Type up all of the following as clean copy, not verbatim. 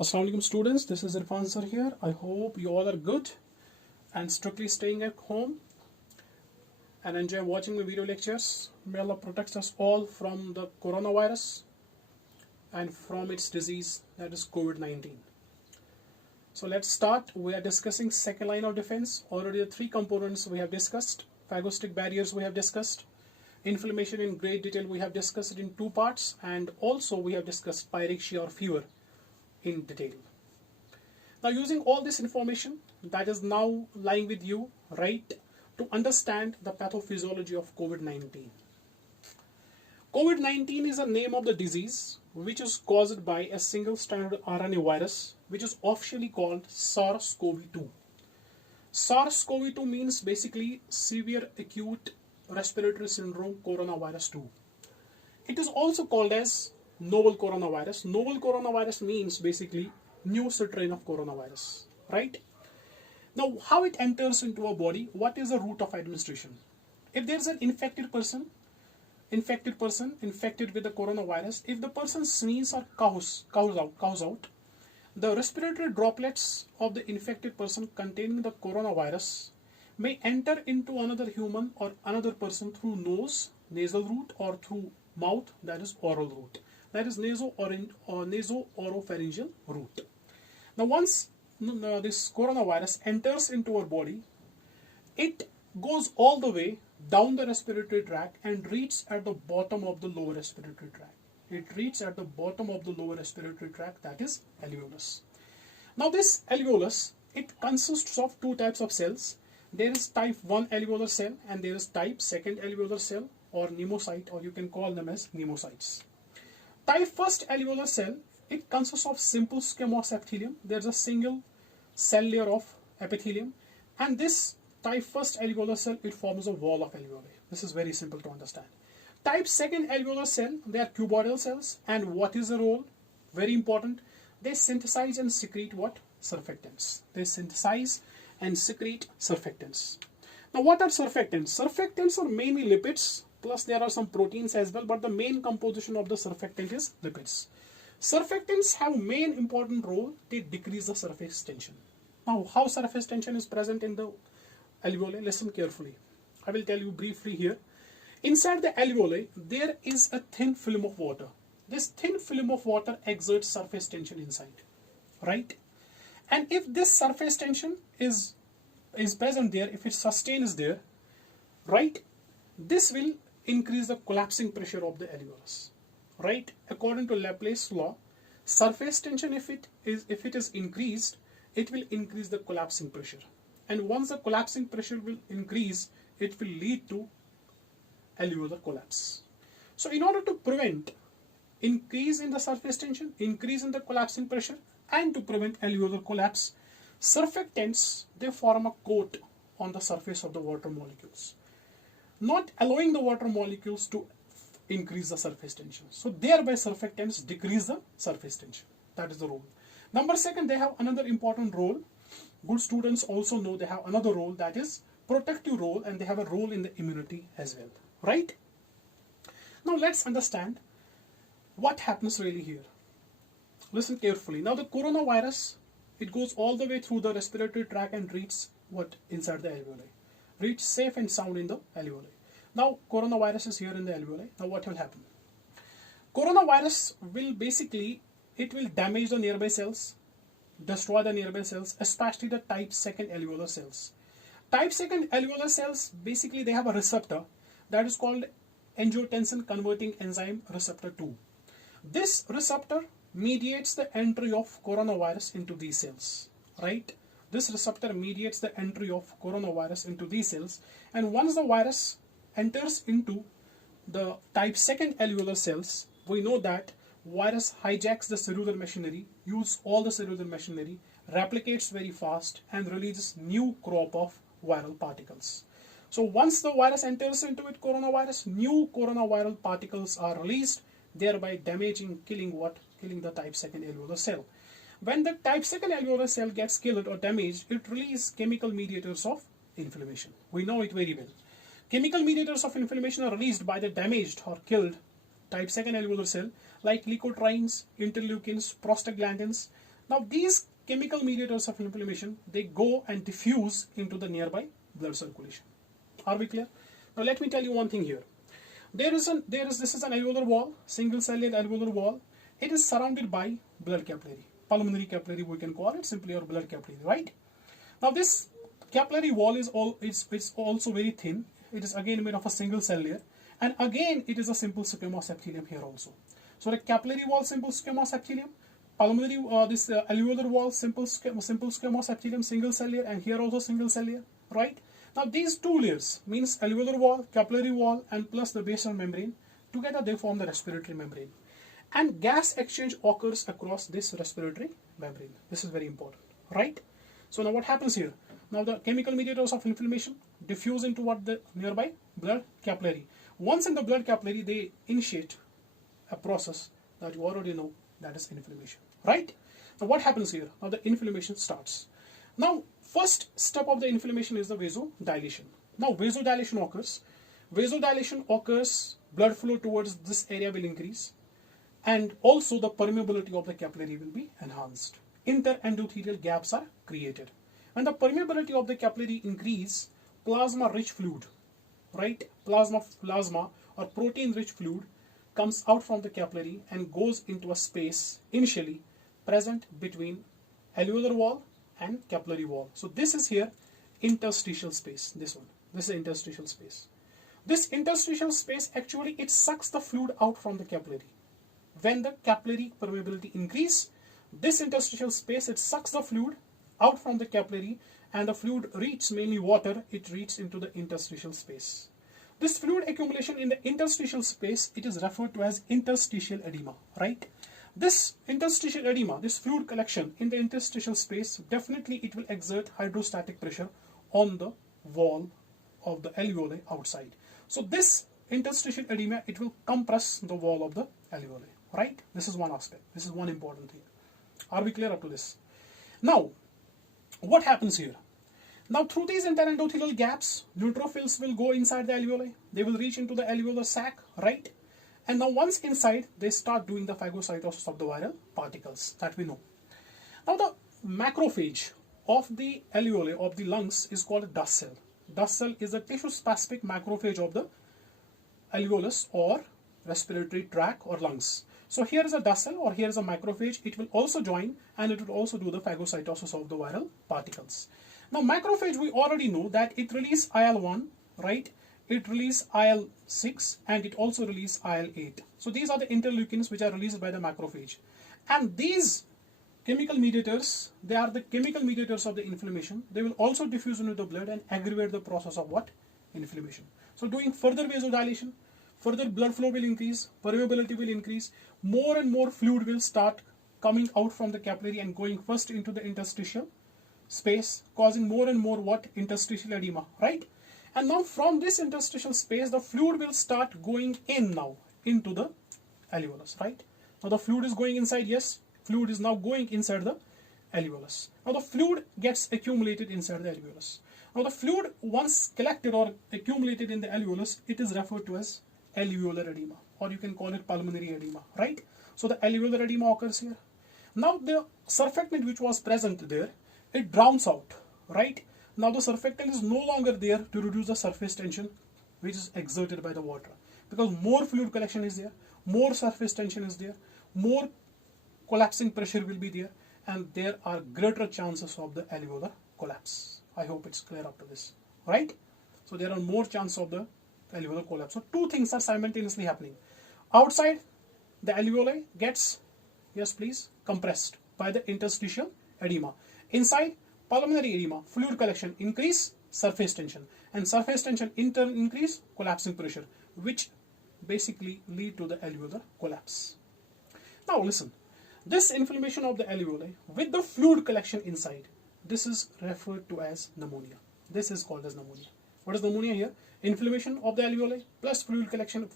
Assalamualaikum students, this is Irfan sir here. I hope you all are good and strictly staying at home and enjoy watching my video lectures. May Allah protect us all from the coronavirus and from its disease, that is COVID-19. So let's start. We are discussing second line of defense. Already the three components we have discussed. Phagocytic barriers we have discussed. Inflammation in great detail we have discussed it in two parts, and also we have discussed pyrexia or fever in detail. Now using all this information that is now lying with you, right, to understand the pathophysiology of COVID-19. COVID-19 is a name of the disease which is caused by a single stranded RNA virus which is officially called SARS-CoV-2. SARS-CoV-2 means basically severe acute respiratory syndrome coronavirus 2. It is also called as novel coronavirus. Novel coronavirus means basically new strain of coronavirus, right? Now, how it enters into our body, what is the route of administration? If there is an infected person infected with the coronavirus, if the person sneezes or coughs out, the respiratory droplets of the infected person containing the coronavirus may enter into another human or another person through nose, nasal route, or through mouth, that is oral route. That is naso-oropharyngeal route. Now once this coronavirus enters into our body, it goes all the way down the respiratory tract and reaches at the bottom of the lower respiratory tract. It reaches at the bottom of the lower respiratory tract, that is alveolus. Now this alveolus, it consists of two types of cells. There is type 1 alveolar cell and there is type 2 alveolar cell, or pneumocyte, or you can call them as pneumocytes. Type 1 alveolar cell, it consists of simple squamous epithelium. There is a single cell layer of epithelium, and this type 1 alveolar cell, it forms a wall of alveoli. This is very simple to understand. Type 2 alveolar cell, they are cuboidal cells, and what is the role? Very important. They synthesize and secrete what? Surfactants. They synthesize and secrete surfactants. Now what are surfactants? Surfactants are mainly lipids, plus there are some proteins as well, but the main composition of the surfactant is lipids. Surfactants have main important role. They decrease the surface tension. Now how surface tension is present in the alveoli? Listen carefully. I will tell you briefly here. Inside the alveoli, there is a thin film of water. This thin film of water exerts surface tension inside, right? And if this surface tension is present there, if its sustain is there, right, this will increase the collapsing pressure of the alveolus, right? According to Laplace's law, surface tension, if it is increased, it will increase the collapsing pressure. And once the collapsing pressure will increase, it will lead to alveolar collapse. So in order to prevent increase in the surface tension, increase in the collapsing pressure, and to prevent alveolar collapse, surfactants, they form a coat on the surface of the water molecules, not allowing the water molecules to increase the surface tension. So thereby surfactants decrease the surface tension. That is the role. Number second, they have another important role. Good students also know they have another role, that is protective role, and they have a role in the immunity as well, right? Now let's understand what happens really here. Listen carefully. Now the coronavirus, it goes all the way through the respiratory tract and reaches what? Inside the alveoli. Reach safe and sound in the alveoli. Now coronavirus is here in the alveoli. Now what will happen? Coronavirus will basically, it will damage the nearby cells, destroy the nearby cells, especially the type 2 alveolar cells. Type 2 alveolar cells, basically they have a receptor that is called angiotensin converting enzyme receptor 2. This receptor mediates the entry of coronavirus into these cells, right? This receptor mediates the entry of coronavirus into these cells, and once the virus enters into the type 2 alveolar cells, we know that virus hijacks the cellular machinery, uses all the cellular machinery, replicates very fast, and releases new crop of viral particles. So once the virus enters into it, coronavirus, new coronaviral particles are released, thereby damaging, killing the type 2 alveolar cell. When the type 2 alveolar cell gets killed or damaged, it releases chemical mediators of inflammation. We know it very well. Chemical mediators of inflammation are released by the damaged or killed type 2 alveolar cell, like leukotrienes, interleukins, prostaglandins. Now these chemical mediators of inflammation, they go and diffuse into the nearby blood circulation. Are we clear? Now let me tell you one thing here. This is an alveolar wall, single cellular alveolar wall. It is surrounded by blood capillary, pulmonary capillary we can call it simply, or blood capillary, right? Now this capillary wall is it's also very thin. It is again made of a single cell layer, and again it is a simple squamous epithelium here also. So the capillary wall, simple squamous epithelium, pulmonary alveolar wall, simple squamous epithelium, single cell layer, and here also single cell layer, right? Now these two layers means alveolar wall, capillary wall, and plus the basal membrane, together they form the respiratory membrane. And gas exchange occurs across this respiratory membrane. This is very important, right? So now what happens here? Now the chemical mediators of inflammation diffuse into what? The nearby blood capillary. Once in the blood capillary, they initiate a process that you already know, that is inflammation, right? Now what happens here? Now the inflammation starts. Now first step of the inflammation is the vasodilation. Now vasodilation occurs. Vasodilation occurs, blood flow towards this area will increase, and also the permeability of the capillary will be enhanced. Interendothelial gaps are created. When the permeability of the capillary increase, plasma-rich fluid, right? Plasma or protein-rich fluid comes out from the capillary and goes into a space initially present between alveolar wall and capillary wall. So this is here interstitial space. This is interstitial space. This interstitial space actually it sucks the fluid out from the capillary. When the capillary permeability increase, this interstitial space it sucks the fluid out from the capillary, and the fluid reaches, mainly water, it reaches into the interstitial space. This fluid accumulation in the interstitial space, it is referred to as interstitial edema, right? This interstitial edema, this fluid collection in the interstitial space, definitely it will exert hydrostatic pressure on the wall of the alveoli outside. So this interstitial edema, it will compress the wall of the alveoli, right? This is one aspect. This is one important thing. Are we clear up to this? Now, what happens here? Now through these interendothelial gaps, neutrophils will go inside the alveoli. They will reach into the alveolar sac, right? And now once inside, they start doing the phagocytosis of the viral particles that we know. Now the macrophage of the alveoli of the lungs is called a dust cell. Dust cell is a tissue-specific macrophage of the alveolus or respiratory tract or lungs. So here is a dust cell or here is a macrophage. It will also join and it will also do the phagocytosis of the viral particles. Now macrophage, we already know that it releases IL-1, right? It releases IL-6 and it also releases IL-8. So these are the interleukins which are released by the macrophage. And these chemical mediators, they are the chemical mediators of the inflammation. They will also diffuse into the blood and aggravate the process of what? Inflammation. So doing further vasodilation, further blood flow will increase, permeability will increase, more and more fluid will start coming out from the capillary and going first into the interstitial space, causing more and more what? Interstitial edema, right? And now from this interstitial space, the fluid will start going in now into the alveolus, right? Now the fluid is going inside, yes, fluid is now going inside the alveolus. Now the fluid gets accumulated inside the alveolus. Now the fluid once collected or accumulated in the alveolus, it is referred to as alveolar edema, or you can call it pulmonary edema, right? So the alveolar edema occurs here. Now the surfactant which was present there, it drowns out, right? Now the surfactant is no longer there to reduce the surface tension which is exerted by the water, because more fluid collection is there, more surface tension is there, more collapsing pressure will be there, and there are greater chances of the alveolar collapse. I hope it's clear up to this, right? So there are more chances of the alveolar collapse. So two things are simultaneously happening. Outside, the alveoli gets, yes please, compressed by the interstitial edema. Inside, pulmonary edema, fluid collection increase, surface tension, and surface tension in turn increase collapsing pressure, which basically lead to the alveolar collapse. Now listen, this inflammation of the alveoli with the fluid collection inside, this is referred to as pneumonia. This is called as pneumonia. What is pneumonia here? Inflammation of the alveoli plus fluid collection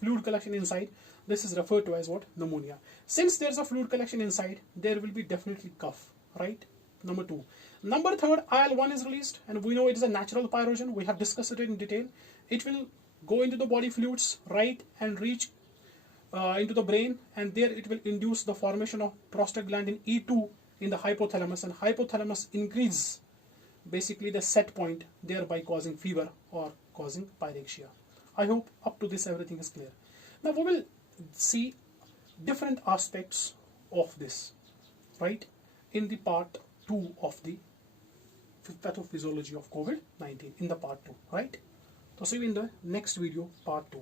inside. This is referred to as what? Pneumonia. Since there is a fluid collection inside, there will be definitely cough, right? Number two. Number third, IL-1 is released, and we know it is a natural pyrogen. We have discussed it in detail. It will go into the body fluids, right, and reach into the brain, and there it will induce the formation of prostaglandin E2 in the hypothalamus, and hypothalamus increase basically the set point, thereby causing fever or causing pyrexia. I hope up to this everything is clear. Now we will see different aspects of this, right, in the part 2 of the pathophysiology of COVID-19, in the part 2, right? So see you in the next video, part 2.